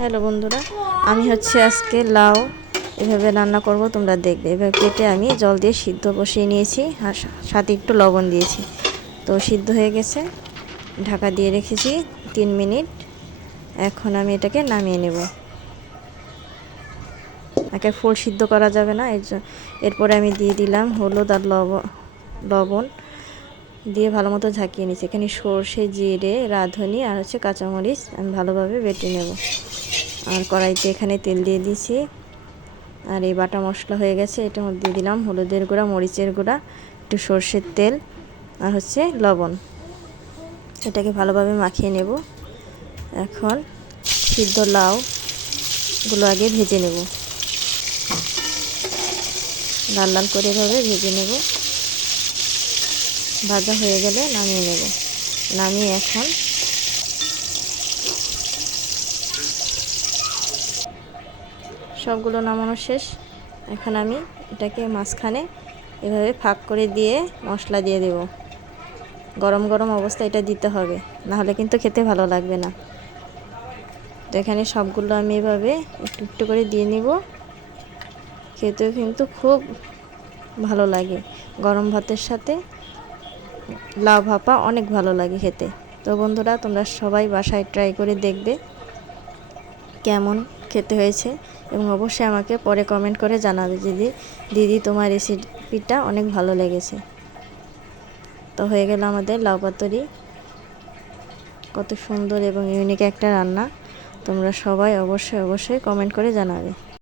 Hello বন্ধুরা, আমি আজকে লাউ এভাবে রান্না করব, তোমরা দেখবে। এভাবে কেটে আমি জল দিয়ে সিদ্ধ বসিয়ে নিয়েছি আর সাথে একটু লবণ দিয়েছি। তো সিদ্ধ হয়ে গেছে, ঢাকা দিয়ে রেখেছি 3 মিনিট। এখন আমি এটাকে নামিয়ে নেব। একে ফুল সিদ্ধ করা যাবে না, এরপরে আমি দিয়ে দিলাম হলুদ আর লবণ দিয়ে ভালো মতো ঝাঁকিয়ে নিচ্ছি। এখানে সর্ষে, জিরে, রাঁধুনি আর কাঁচামরিচ আমি ভালোভাবে বেটে নেব। আর কড়াইতে এখানে তেল দিয়ে দিয়েছি, আর এই বাটা মশলা হয়ে গেছে। এটার মধ্যে দিয়ে দিলাম হলুদের গুঁড়া, মরিচের গুঁড়া, একটু সর্ষের তেল আর লবণ। এটাকে ভালোভাবে মাখিয়ে নেব। এখন সিদ্ধ লাউগুলো আগে ভেজে নেব, লাল লাল করে এভাবে ভেজে নেব। ভাজা হয়ে গেলে নামিয়ে নেব। নামিয়ে এখন সবগুলো নামানো শেষ। এখন আমি এটাকে মাঝখানে এভাবে ফাঁক করে দিয়ে মশলা দিয়ে দেব। গরম গরম অবস্থায় এটা দিতে হবে, না হলে কিন্তু খেতে ভালো লাগবে না। তো এখানে সবগুলো আমি এভাবে একটু একটু করে দিয়ে নিব। খেতেও কিন্তু খুব ভালো লাগে, গরম ভাতের সাথে লাউ ভাপা অনেক ভালো লাগে খেতে। তো বন্ধুরা, তোমরা সবাই বাসায় ট্রাই করে দেখবে কেমন খেতে হয়েছে, এবং অবশ্যই আমাকে পরে কমেন্ট করে জানাবে দিদি তোমার রেসিপিটা অনেক ভালো লেগেছে। তো হয়ে গেল আমাদের লাউ পাতুরি। কত সুন্দর এবং ইউনিক একটা রান্না। তোমরা সবাই অবশ্যই কমেন্ট করে জানাবে।